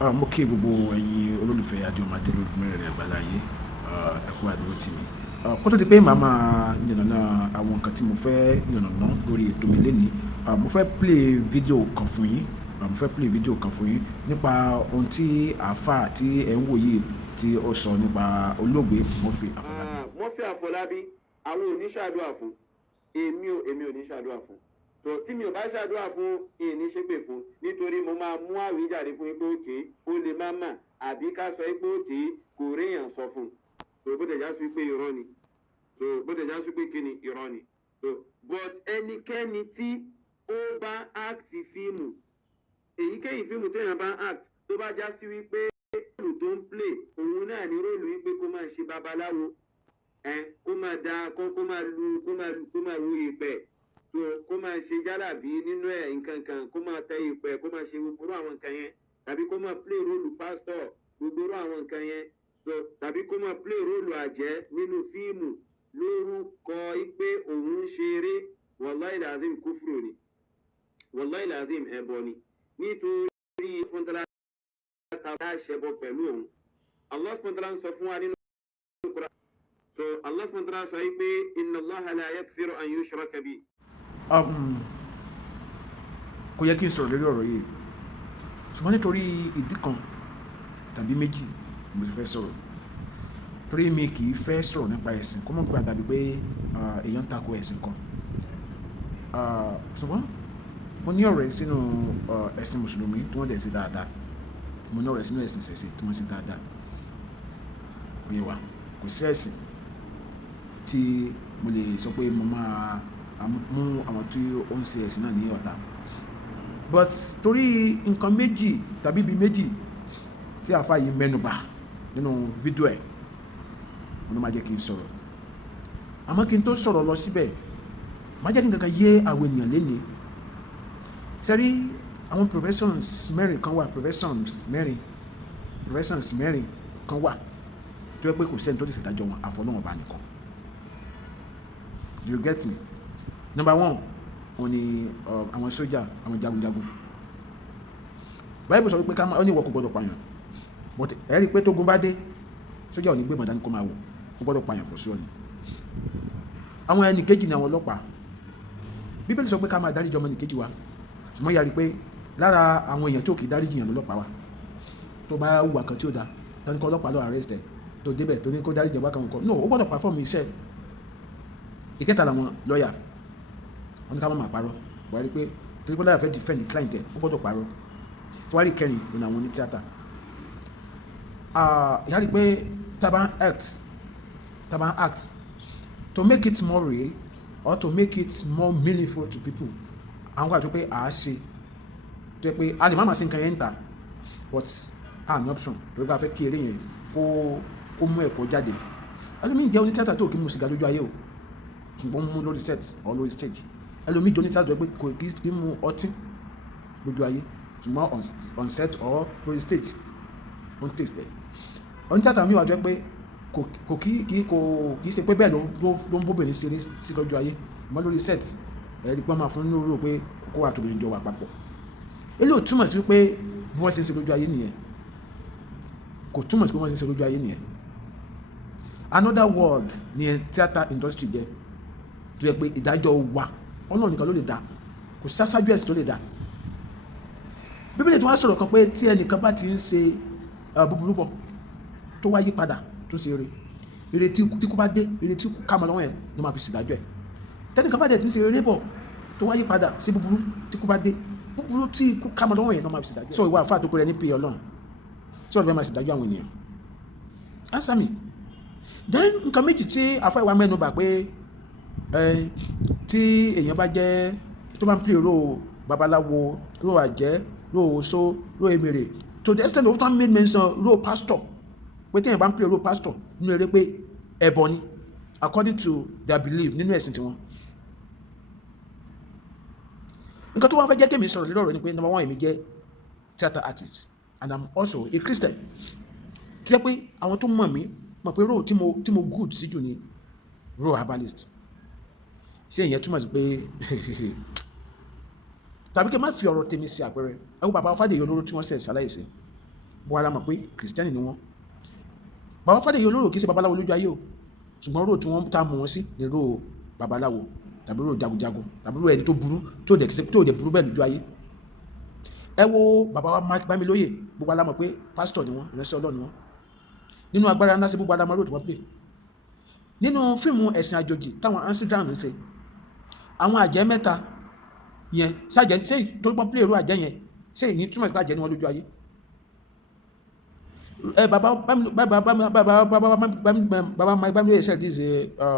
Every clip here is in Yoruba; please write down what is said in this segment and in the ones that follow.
Mo kí gbogbo ẹ̀yin olólùfẹ́ Adéọmọdé lórílẹ̀ àgbáláyé, ẹ kú àdúró tì mí. Kó tó di pé màá máa yànnàná àwọn nǹkan tí mo fẹ́ yànnàná lórí ètò mi lénìí, mo fẹ́ play fídíò kan fún yín. Nípa ohun tí àáfàá tí ẹ̀ ń wò yìí tí ó sọ nípa olóògbé Murphy Afolabi. Murphy Afolabi, àwọn ò ní ṣàdúrà fún, èmi ò ní ṣàdúrà fún. So tí mi ò bá ṣàdúrà fún, ìní ṣépè fún, nítorí mo máa mú àwíjàre fún ipò òkè ó lè má mà, àbí ká sọ ipò òkè kò réèyàn sọ fún. So bó tẹ̀ já sí pé irọ́ ni. So but ẹnikẹ́ni tí ó bá act fíìmù, èyíkéyìí fíìmù téèyàn bá act tó bá já sí wípé róòlù tó ń play òun náà ní róòlù wípé kó máa ṣe babaláwo, kó máa da kó máa lu ìpẹ́, so kó máa ṣe jálàbí nínú ẹ̀ nǹkan kan, kó máa tẹ ìpẹ́, kó máa ṣe gbogbo àwọn nǹkan yẹn, tàbí kó máa play róòlù pásítọ̀, gbogbo àwọn nǹkan yẹn, so tàbí kó máa play róòlù àjẹ́ nínú fíìmù lórúkọ pé òun ń ṣeré, wàláì làzim kúfùrù ni, wàláì làzim ẹbọ ni, nítorí fúntàlá tàbí àṣẹbọ pẹ̀lú òun. Allah fúntàlá ń sọ fún wa nínú Qur'an. So Allah fúntàlá sọ pé inna Allaha la yaghfiru an yushraka bihi. Kò yẹ kí n sọ̀rọ̀ lórí ọ̀rọ̀ yìí, ṣùgbọ́n nítorí ìdí kan tàbí méjì mo ti fẹ́ sọ̀rọ̀. Torí mi kì í fẹ́ sọ̀rọ̀ nípa ẹ̀sìn kó mọ̀ gbà dàbí pé èèyàn ń tako ẹ̀sìn kan. Ṣùgbọ́n mo ní ọ̀rẹ́ sínú ẹ̀sìn mùsùlùmí tí wọ́n dẹ̀ sí dáadáa, mo ní ọ̀rẹ́ sínú ẹ̀sìn ìṣẹ̀ṣe tí wọ́n sí dáadáa. Òye wa, kò sí ẹ̀sìn tí mo lè sọ pé mo máa mú àwọn tí ó ń ṣe ẹ̀sìn náà ní ọ̀tá. But torí nǹkan méjì tàbí ibi méjì tí àáfàá yìí mẹ́nubà nínú fídíò ẹ̀, mo ní máa jẹ́ kí n sọ̀rọ̀. Àmọ́ kí n tó sọ̀rọ̀ lọ síbẹ̀, máa jẹ́ kí n kankan yé àwọn ènìyàn lénìí. Sẹ́rí àwọn professions mẹ́rin kan wà tó yẹ pé kò sẹ́ni tó lè ṣèdájọ́ wọn àfọlọ́wọn bá nìkan. Do you get me? Number one, wọ́n ní àwọn sójà, àwọn jagunjagun. Bible sọ wípé ó ní ìwọ kò gbọdọ̀ pààyàn, but ẹ rí i pé tógun bá dé, sójà ò ní gbé ìbọn dání kó máa wò, ó gbọdọ̀ pààyàn for sure ni. Àwọn ẹnì kejì ni àwọn ọlọ́pàá. Bíbélì sọ pé ká máa dáríjì ọmọ ẹnì kejì wa, ṣùgbọ́n yàrá pé lára àwọn èèyàn tó kì í dáríjì yàn lọ́lọ́pàá wa. Tó bá hùwà kan tí ó da, tó ní kó ọlọ́pàá lọ arrest ẹ̀, tó débẹ̀ tó ní kó dáríjì wá kan kọ́, no, ó gbọdọ̀ perform iṣẹ́. Ìkẹta làwọn lọ́ọ̀yà, wọ́n ní ká má máa parọ́, wà á rí pé torí pé lọ́ọ̀yà fẹ́ defend client ẹ̀, ó gbọdọ̀ parọ́. Fúwárì kẹrin ló ní àwọn oní tíátà. Ìyá rí pé tá bá ń act to make it more real or to make it more meaningful to people, àwọn kan àti pé à á ṣe tó yẹ pé a lè má máa ṣe nǹkan yẹn ń ta, but a ní option torí pé a fẹ́ kí eré yẹn kó mú ẹ̀kọ́ jáde. Ẹlòmíì jẹ́ oní tíátà tó kì í mu sìgá lójú ayé o, ṣùgbọ́n mú lórí set or lórí stage. Ẹlòmíì jẹ́ oní tíátà tó yẹ pé kò kì í mu ọtí lójú ayé, ṣùgbọ́n on set or lórí stage ó ń taste ẹ̀. Oní tíátà mi wà tó yẹ pé kò kì í ṣe pé bẹ́ẹ̀ ló ń bóbìnrin ṣeré sí lójú ayé, mọ́ lórí set ẹ̀rí pé wọ́n máa fún ní oró pé kó wà tóbi jọ wà papọ̀. Ilé ò túmọ̀ sí wípé bí wọ́n ṣe ń ṣe lójú ayé nìyẹn, kò túmọ̀ sí pé wọ́n ṣe ń ṣe lójú ayé nìyẹn. Another world ni theatre industry jẹ́ tó yẹ pé ìdájọ́ wa Ọlọ́run nìkan ló lè dá, kò sáṣáájú ẹ̀sìn tó lè dá. Bíbélì tó wá sọ̀rọ̀ kan pé tí ẹnìkan bá ti ń ṣe búburú bọ̀ tó wá yí padà tó ṣe eré tí kú bá dé, eré tí kú ká mọ́ lọ́wọ́ ẹ̀ ló máa fi ṣèdájọ́ ẹ̀. Tẹ́nìkan bá dẹ̀ ti ń ṣe eré bọ̀ tó wá yí padà sí búburú tí kú bá dé, búburú tí kú ká mọ́ lọ́wọ́ ẹ̀ ló máa fi ṣèdájọ́ ẹ̀. So ìwà àfáà tó kó rẹ ní pé Ọlọ́run tí ọ̀rọ̀ fẹ́ máa ṣèdájọ́ àwọn ènìyàn. Answer me. Then nǹkan méjì tí àfáà ìwà mẹ́nu bà pé tí èèyàn bá jẹ́ tó bá ń play role babaláwo, role àjẹ́, role oṣó, role emèrè, to the extent of time made mention role pastor, pé tí èèyàn bá ń play role pastor nínú eré pé ẹbọ ni according to their belief nínú ẹ̀sìn tiwọn. Nǹkan tó wá fẹ́ jẹ́ kí èmi sọ̀rọ̀ lórí ọ̀rọ̀ ni pé number one, èmi jẹ́ theatre artist and I'm also a Christian. Tó yẹ pé àwọn tó mọ̀ mí mọ̀ pé role tí mo good sí jù ni role herbalist. Ṣé ìyẹn túmọ̀ sí pé tàbí kí n má fi ọ̀rọ̀ tèmi sí àpẹẹrẹ. Ẹ wo bàbá Fádèyí olóró tí wọ́n ṣẹ̀ ṣaláìsí, wọ́n á mọ̀ pé kìrìsìtẹ́nì ni wọ́n. Bàbá Fádèyí olóró kìí ṣe babaláwo lójú ayé o, ṣùgbọ́n ró tí wọ́n tá mọ̀ wọ́n sí ni ró babaláwo tàbí ró jagunjagun tàbí ró ẹni tó burú tó dẹ̀ burú bẹ́ẹ̀ lójú ayé. Ẹ wo bàbá wa Mike Bámilóyè, gbogbo alámọ̀ pé pásítọ̀ ni wọ́n, ìránṣẹ́ Ọlọ́run ni wọ́n. Nínú agbára ńlá sí gbogbo alámọ̀ ró tí wọ́n play. Nínú fíìmù ẹ̀sìn àjòjì táwọn Amsterdam ń ṣe, àwọn àjẹ́ mẹ́ta yẹn ṣàjẹ́ ṣé tó gbọ́ play ró àjẹ́ yẹn ṣé ìyìn túmọ̀ sí àjẹ́ ni wọ́n lójú ayé. Baba Mike Bámilóyè said this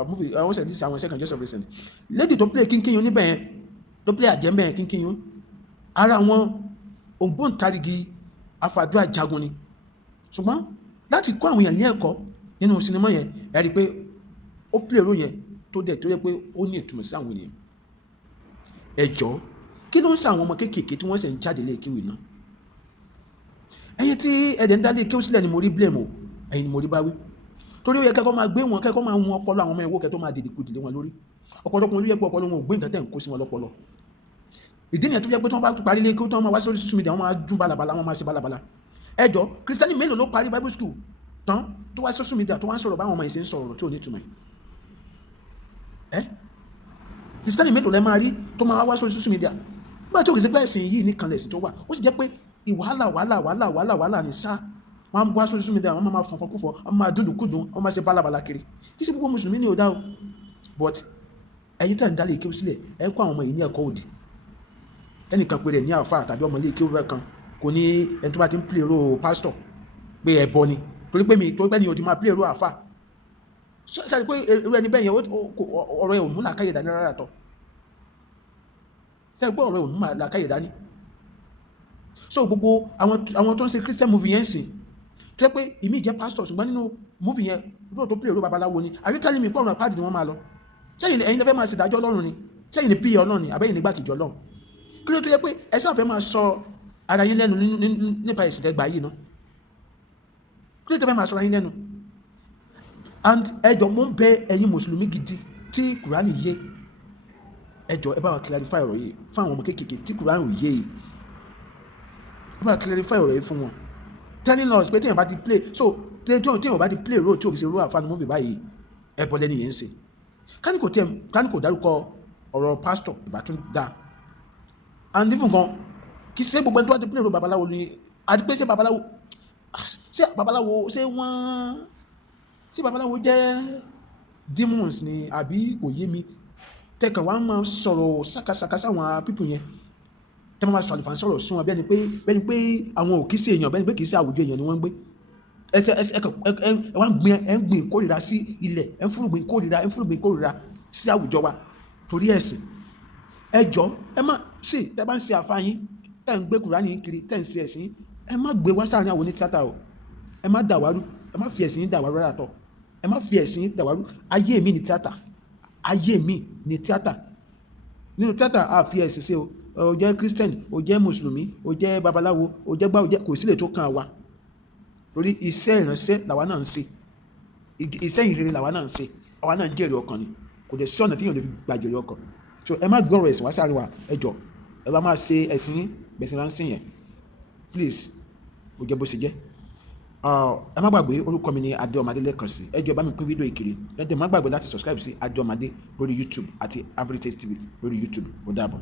movie, I said this àwọn second just of recent. Lady tó play kínkínyún níbẹ̀ yẹn, tó play àjẹ́ mbẹ̀ yẹn kínkínyún, ara wọn ògbóǹtarìgì afàdúrà jagun ni. Ṣùgbọ́n láti kọ́ àwọn èèyàn ní ẹ̀kọ́ nínú sinimá yẹn, ẹ rí i pé ó play role yẹn tó yẹ pé ó ní ìtumọ̀ sí àwọn ènìyàn. Ẹ jọ̀ọ́, kí ló ń sa àwọn ọmọ kéékèèké tí wọ́n sì ń jáde lé kíwì náà? Ẹ̀yin tí ẹ̀dẹ̀ ń dálé kí ó sílẹ̀ ni mo rí blame o, ẹ̀yin ni mo rí báwí. Torí ó yẹ kẹ́kọ̀ọ́ máa gbé wọn, kẹ́kọ̀ọ́ máa hun ọpọlọ àwọn ọmọ ẹ̀wọ́ kẹ́ tó máa dìde kudìlé wọn lórí. Ọ̀pọ̀lọpọ̀ wọn ló yẹ pé ọpọlọ wọn ò gbé nǹkan tẹ̀ ń kó sí wọn lọ́pọlọ. Ìdí nìyẹn tó yẹ pé tí wọ́n bá parí lé kí wọ́n máa wá sórí social media, wọ́n máa dún balabala, wọ́n máa ṣe balabala. Ẹ jọ̀ọ́, Kristẹni mélòó ló parí Bible school tán tó wá social media tó wá ń sọ̀rọ̀ báwọn ọmọ ìṣe ń sọ̀rọ̀ tí ò ní ìtumọ̀? Kristẹni mélòó lẹ máa rí tó máa wá sórí social media? Nígbà tó kì í ṣe pé ẹ̀sìn yìí nìkan lẹ̀sìn tó wà, ó sì jẹ́ pé wàhálà ní sá. Wọ́n ń bọ́ social media, wọ́n máa fọ̀fọ̀kúfọ̀, wọ́n máa dúndùnkúdùn, wọ́n máa ṣe bálabàlá kiri. Kì í ṣe gbogbo mùsùlùmí ní ò dá o, but ẹ̀yin tẹ̀ ń dálé ìkéwú sílẹ̀, ẹ kọ́ àwọn ọmọ yìí ní ẹ̀kọ́ òdì. Ẹnìkan pé rẹ̀ ní àfáà tàbí ọmọ ilé ìkéwú kan kò ní ẹni tó bá ti ń play role pastor pé ẹbọ ni, torí pé ni ò ti máa play role àfáà. Ṣáà pé irú ẹni bẹ́ẹ̀ yẹn ọ̀rọ̀ ẹ̀ ò mú làákàyè dání rárá tọ̀. Ṣáà pé ọ̀rọ̀ ẹ̀ ò mú làákàyè dání. So gbogbo àwọn tó ń ṣe Christian movie yẹn sìn, tó yẹ pé ìmí jẹ́ pastor ṣùgbọ́n nínú movie yẹn ró tó play role babaláwo ni. Are you telling me pé ọ̀run àpáàdì ni wọ́n máa lọ? Ṣẹ́yìn ẹ̀yin lè fẹ́ máa ṣèdájọ́ Ọlọ́run ni? Ṣẹ́yìn ní PA Ọlọ́run ni àbẹ́yìn ní gbàkejì Ọlọ́run? Kí ló tó yẹ pé ẹ sáà fẹ́ máa sọ ara yín lẹ́nu nípa ẹ̀sìn tẹ́gbà yìí ná? Kí ló tó fẹ́ máa sọ ara yín lẹ́nu? And ẹjọ́ mo ń bẹ ẹ̀yin mùsùlùmí gidi tí Kùránì yé, ẹjọ́ ẹ bá wa clarify ọ̀rọ̀ yìí fún àwọn ọmọ kéékèèké tí Kùránì ò yé yìí. Ẹ bá wa clarify ọ̀rọ̀ yìí fún wọn. Telling us pé téèyàn bá ti play role tí ò kì í ṣe role àfáàní movie báyìí, ẹbọ lẹ́ni yẹn ń ṣe. Káni kò dárúkọ ọ̀rọ̀ pastor ìbátún dáa. And even gan kì í ṣe gbogbo ẹni tó wá ti play role babaláwo ni, àti pé ṣé babaláwo jẹ́ demons ni àbí kò yé mi. Tẹ́kàn wá máa sọ̀rọ̀ ṣàkàṣàkà sáwọn people yẹn, tẹ́ máa sọ àlùfáà sọ̀rọ̀ sún wọn bẹ́ẹ̀ ni pé àwọn ò kìí ṣe èèyàn, bẹ́ẹ̀ ni pé kìí ṣe àwùjọ èèyàn ni wọ́n ń gbé. Ẹ ń gbìn ìkórìíra sí ilẹ̀, ẹ ń fúrùgbìn ìkórìíra sí àwùjọ wa torí ẹ̀sìn. Ẹ jọ̀ọ́, ẹ má sí tẹ́ bá ń ṣe àfáà yín, tẹ́ ń gbé Kùránì kiri, tẹ́ ń ṣe ẹ̀sìn, ẹ má gbé wá sáàrin àwọn onítìátà o. Ẹ má dàwárú, ẹ má fi ẹ̀sìn yín dàwárú rárá tọ̀. Ẹ má fi ẹ̀sìn yín dàwárú. Ayé mi ni tíátà. Nínú tíátà a fi ẹ̀sìn ṣe o. O jẹ́ Christian, o jẹ́ Mùsùlùmí, o jẹ́ babaláwo, o jẹ́ gbá, o jẹ́ kò sílẹ̀ tó kàn wá. Torí iṣẹ́ ìránṣẹ́ làwa náà ń ṣe. Iṣẹ́ ìrere làwa náà ń ṣe. Àwa náà ń jèrè ọkàn ni. Kò dẹ̀ sí ọ̀nà tí èèyàn lè fi gba jèrè ọkàn. So ẹ má gbọ́rọ̀ ẹ̀sìn wá sáré wa, ẹ jọ̀ọ́. Ẹ bá máa ṣe ẹ̀sìn yín, bẹ̀sìn ránṣẹ́ yẹn. Please, ó jẹ́ bó ṣe jẹ́. Ẹ má gbàgbé orúkọ mi ní Adéọmọdé lẹ́ẹ̀kan sí. Ẹ jọ̀ọ́ bá mi pín fídíò ìkiri. Ẹ dẹ̀ má gbàgbé láti subscribe sí Adéọmọdé lórí YouTube àti Average Taste TV lórí YouTube. Ó dàbọ̀.